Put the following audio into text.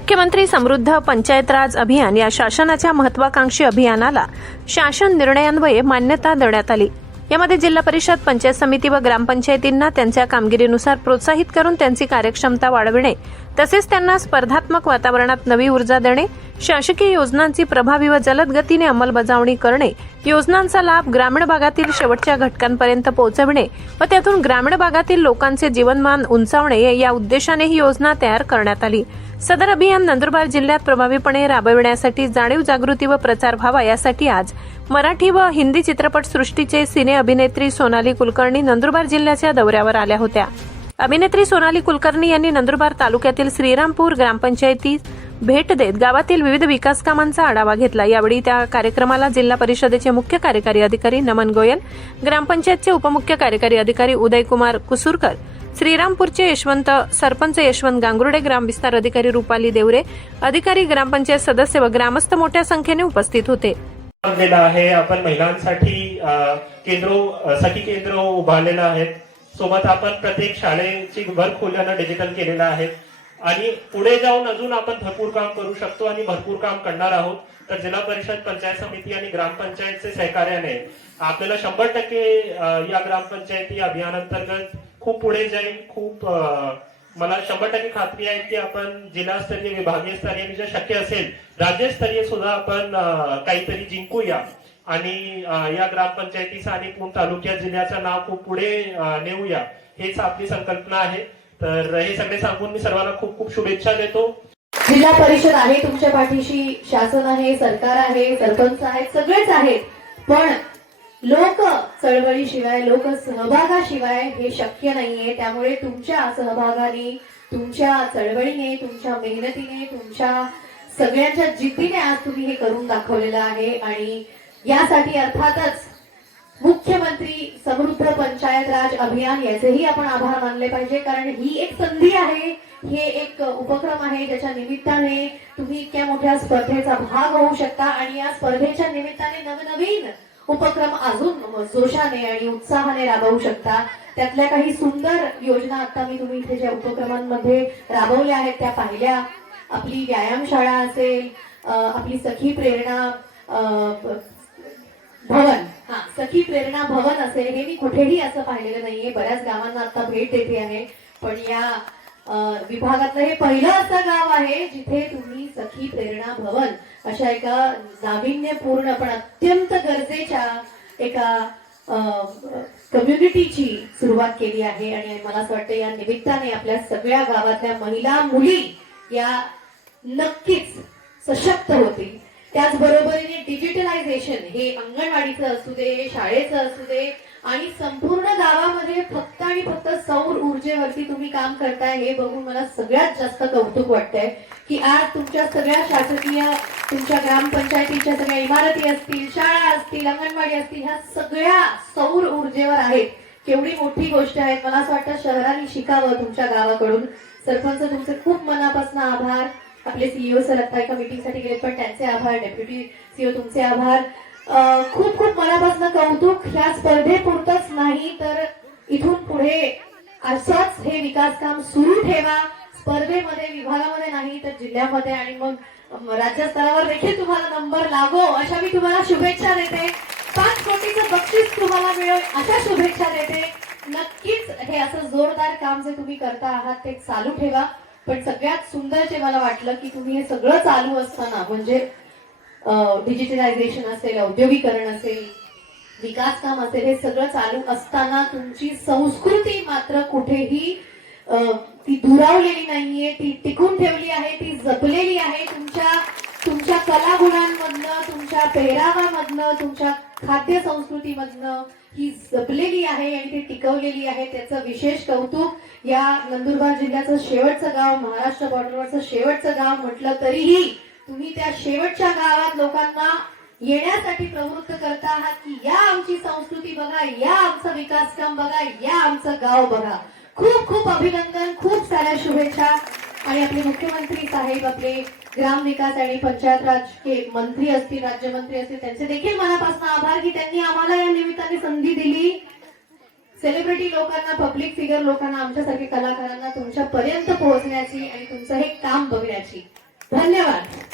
मुख्यमंत्री समृद्ध पंचायत राज अभियान या शासनाच्या महत्वाकांक्षी अभियानाला शासन निर्णयान्वये मान्यता देण्यात आली। यामध्ये जिल्हा परिषद, पंचायत समिती व ग्रामपंचायतींना त्यांच्या कामगिरीनुसार प्रोत्साहित करून त्यांची कार्यक्षमता वाढविणे तसेच त्यांना स्पर्धात्मक वातावरणात नवी ऊर्जा देणे, शासकीय योजनांची प्रभावी व जलद गतीने अंमलबजावणी करणे, योजनांचा लाभ ग्रामीण भागातील शेवटच्या घटकांपर्यंत पोहोचविणे व त्यातून ग्रामीण भागातील लोकांचे जीवनमान उंचावणे या उद्देशाने ही योजना तयार करण्यात आली। सदर अभियान नंदुरबार जिल्ह्यात प्रभावीपणे राबविण्यासाठी जाणीव जागृती व प्रचार व्हावा यासाठी आज मराठी व हिंदी चित्रपट सृष्टीचे सिने अभिनेत्री सोनाली कुलकर्णी नंदुरबार जिल्ह्याच्या दौऱ्यावर आल्या होत्या। अभिनेत्री सोनाली कुलकर्णी यांनी नंदुरबार तालुक्यातील श्रीरामपूर ग्रामपंचायतीत भेट देत गावातील विविध विकास कामांचा आढावा घेतला। यावेळी त्या कार्यक्रमाला जिल्हा परिषदेचे मुख्य कार्यकारी अधिकारी नमन गोयल, ग्रामपंचायतचे उपमुख्य कार्यकारी अधिकारी उदयकुमार कुसूरकर, श्रीरामपूरचे सरपंच यशवंत गांगुर्डे, ग्रामविस्तार अधिकारी रुपाली देवरे, अधिकारी, ग्रामपंचायत सदस्य व ग्रामस्थ मोठ्या संख्येने उपस्थित होते। आपण महिलांसाठी सखी केंद्र उभारलेलं आहे। सोबत आपण प्रत्येक शाळेची घरखोल्यानं डिजिटल केलेलं आहे आणि पुढे जाऊन अजून आपण भरपूर काम करू शकतो आणि भरपूर काम करणार आहोत। तर जिल्हा परिषद, पंचायत समिती आणि ग्रामपंचायतचे सहकार्याने आपल्याला 100% या ग्रामपंचायती अभियानांतर्गत खूप पुढे जाईल। मला 100% खात्री आहे की आपण जिल्हास्तरीय, विभागीय स्तरीय, जे शक्य असेल राज्यस्तरीय सुद्धा आपण काहीतरी जिंकूया आणि या ग्रामपंचायतीचं आणि पूर्ण तालुक्यात जिल्ह्याचं नाव खूप पुढे नेऊया, हेच आपली संकल्पना आहे। तर हे सगळे सांगून मी सर्वांना खूप खूप शुभेच्छा देतो। जिल्हा परिषद आहे तुमच्या पाठीशी, शासन आहे, सरकार आहे, सरपंच आहेत, सगळेच आहेत, पण लोक चळवळीशिवाय, लोक सहभागाशिवाय हे शक्य नाहीये। त्यामुळे तुमच्या सहभागाने, तुमच्या चळवळीने, तुमच्या मेहनतीने, तुमच्या सगळ्यांच्या जिद्दीने आज तुम्ही हे करून दाखवलेलं आहे आणि यासाठी अर्थातच मुख्यमंत्री समृद्ध पंचायत राज अभियान याचेही आपण आभार मानले पाहिजे, कारण ही एक संधी आहे, हे एक उपक्रम आहे ज्याच्या निमित्ताने तुम्ही इतक्या मोठ्या स्पर्धेचा भाग होऊ शकता आणि या स्पर्धेच्या निमित्ताने नवनवीन उपक्रम अजून जोशाने आणि उत्साहाने राबवू शकता। त्यातल्या काही सुंदर योजना आता मी तुम्ही इथे ज्या उपक्रमांमध्ये राबवल्या आहेत त्या पाहिल्या। आपली व्यायामशाळा असेल, आपली सखी प्रेरणा भवन, सखी प्रेरणा भवन असेल, हे मी कुठेही असं पाहिलेलं नाहीये। बऱ्याच गावांना आता भेट देते आहे, पण या विभागातलं हे पहिलं असं गाव आहे जिथे तुम्ही सखी प्रेरणा भवन अशा एका नाविन्यपूर्ण पण अत्यंत गरजेच्या एका कम्युनिटीची सुरुवात केली आहे आणि मला असं वाटतं या निमित्ताने आपल्या सगळ्या गावातल्या महिला, मुली या नक्कीच सशक्त होतील। त्याचबरोबरीने डिजिटलायझेशन हे अंगणवाडीचं असू दे, शाळेचं असू दे आणि संपूर्ण गावामध्ये फक्त आणि फक्त सौर ऊर्जेवरती तुम्ही काम करताय, हे बघून मला सगळ्यात जास्त कौतुक वाटतंय की आज तुमच्या सगळ्या शासकीय, तुमच्या ग्रामपंचायतीच्या सगळ्या इमारती असतील, शाळा असतील, अंगणवाडी असतील, ह्या सगळ्या सौर ऊर्जेवर आहेत। केवढी मोठी गोष्ट आहे। मला असं वाटतं शहरांनी शिकावं तुमच्या गावाकडून। सरपंच तुमचे खूप मनापासून आभार। आपले सीईओ सर आता एका मीटिंगसाठी गेले, पण त्यांचे आभार। डेप्युटी सीईओ तुमचे आभार। खूप खूप मनापासून कौतुक। ह्या स्पर्धेपुरतच नाही तर इथून पुढे असंच हे विकास काम सुरू ठेवा। स्पर्धेमध्ये, विभागामध्ये नाही तर जिल्ह्यामध्ये आणि मग राज्य स्तरावर देखील तुम्हाला नंबर लागो अशा मी तुम्हाला शुभेच्छा देते। 5 कोटीचं बक्षीस तुम्हाला मिळेल अशा शुभेच्छा देते। नक्कीच हे असं जोरदार काम जे तुम्ही करता आहात ते चालू ठेवा। पण सगळ्यात सुंदर जे मला वाटलं की तुम्ही हे सगळं चालू असताना, म्हणजे डिजिटलायझेशन असेल, औद्योगिकरण असेल, विकास काम असेल, हे सगळं चालू असताना तुमची संस्कृती मात्र कुठेही ती दुरावलेली नाहीये, ती टिकून ठेवली आहे, ती जपलेली आहे। तुमच्या कलागुणांमधनं, तुमच्या पेहरावामधनं, तुमच्या खाद्य संस्कृतीमधनं ही जपलेली आहे आणि ती टिकवलेली आहे। त्याचं विशेष कौतुक। या नंदुरबार जिल्ह्याचं शेवटचं गाव, महाराष्ट्र बॉर्डरवरचं शेवटचं गाव म्हटलं तरीही तुम्ही त्या शेवटच्या गावात लोकांना येण्यासाठी प्रवृत्त करता आहात की या आमची संस्कृती बघा, या आमचं विकास काम बघा, या आमचं गाव बघा। खूप खूप अभिनंदन, खूप साऱ्या शुभेच्छा। आणि आपले मुख्यमंत्री साहेब, आपले ग्रामविकास आणि पंचायत राज मंत्री असतील, राज्यमंत्री असतील, त्यांचे देखील मनापासून आभार की त्यांनी आम्हाला या निमित्ताने संधी दिली। सेलिब्रिटी लोकांना, पब्लिक फिगर लोकांना, आमच्यासारख्या कलाकारांना तुमच्यापर्यंत पोहोचण्याची आणि तुमचं हे काम बघण्याची। धन्यवाद.